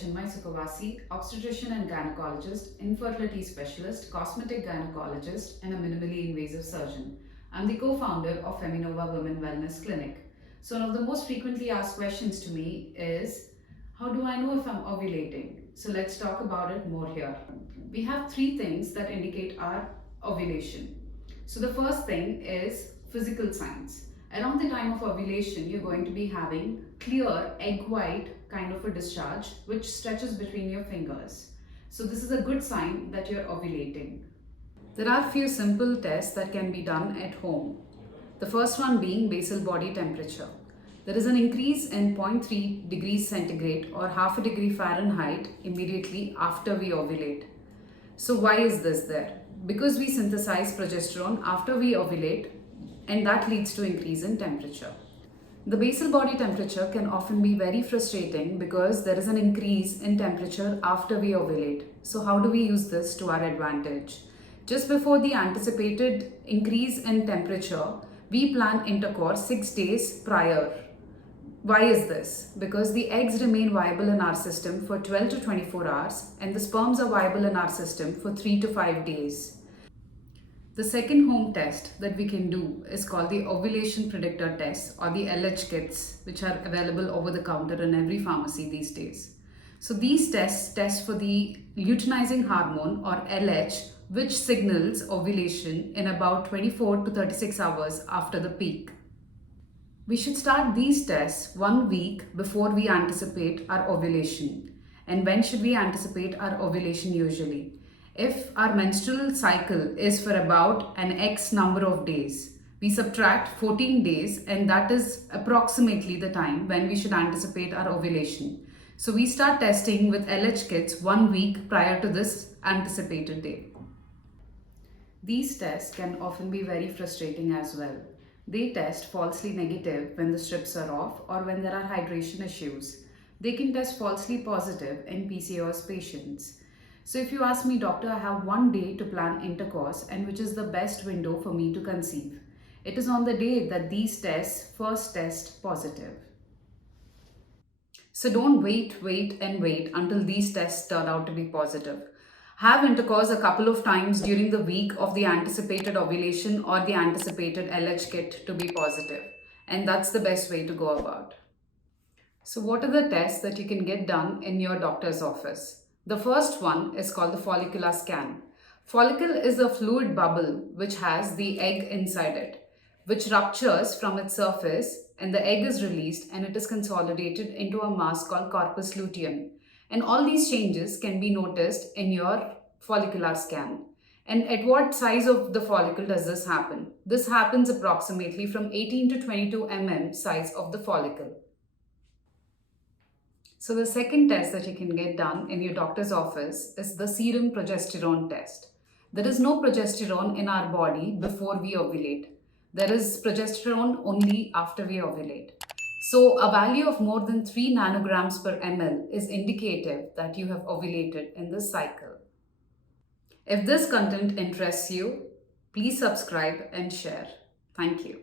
Chinmayee Sukhavasi, obstetrician and gynecologist, infertility specialist, cosmetic gynecologist, and a minimally invasive surgeon. I'm the co-founder of Feminova Women Wellness Clinic. So one of the most frequently asked questions to me is, how do I know if I'm ovulating? So let's talk about it more here. We have three things that indicate our ovulation. So the first thing is physical signs. Around the time of ovulation, you're going to be having clear egg white kind of a discharge which stretches between your fingers. So this is a good sign that you're ovulating. There are a few simple tests that can be done at home. The first one being basal body temperature. There is an increase in 0.3 degrees centigrade or half a degree Fahrenheit immediately after we ovulate. So why is this there? Because we synthesize progesterone after we ovulate, and that leads to increase in temperature. The basal body temperature can often be very frustrating because there is an increase in temperature after we ovulate. So how do we use this to our advantage? Just before the anticipated increase in temperature, we plan intercourse 6 days prior. Why is this? Because the eggs remain viable in our system for 12 to 24 hours and the sperms are viable in our system for 3 to 5 days. The second home test that we can do is called the ovulation predictor test, or the LH kits, which are available over the counter in every pharmacy these days. So these tests test for the luteinizing hormone, or LH, which signals ovulation in about 24 to 36 hours after the peak. We should start these tests 1 week before we anticipate our ovulation. And when should we anticipate our ovulation usually? If our menstrual cycle is for about an X number of days, we subtract 14 days, and that is approximately the time when we should anticipate our ovulation. So we start testing with LH kits 1 week prior to this anticipated date. These tests can often be very frustrating as well. They test falsely negative when the strips are off or when there are hydration issues. They can test falsely positive in PCOS patients. So if you ask me, doctor, I have 1 day to plan intercourse and which is the best window for me to conceive? It is on the day that these tests first test positive. So don't wait until these tests turn out to be positive. Have intercourse a couple of times during the week of the anticipated ovulation or the anticipated LH kit to be positive. And that's the best way to go about. So what are the tests that you can get done in your doctor's office? The first one is called the follicular scan. Follicle is a fluid bubble which has the egg inside it, which ruptures from its surface, and the egg is released and it is consolidated into a mass called corpus luteum. And all these changes can be noticed in your follicular scan. And at what size of the follicle does this happen? This happens approximately from 18 to 22 mm size of the follicle. So the second test that you can get done in your doctor's office is the serum progesterone test. There is no progesterone in our body before we ovulate. There is progesterone only after we ovulate. So a value of more than 3 nanograms per ml is indicative that you have ovulated in this cycle. If this content interests you, please subscribe and share. Thank you.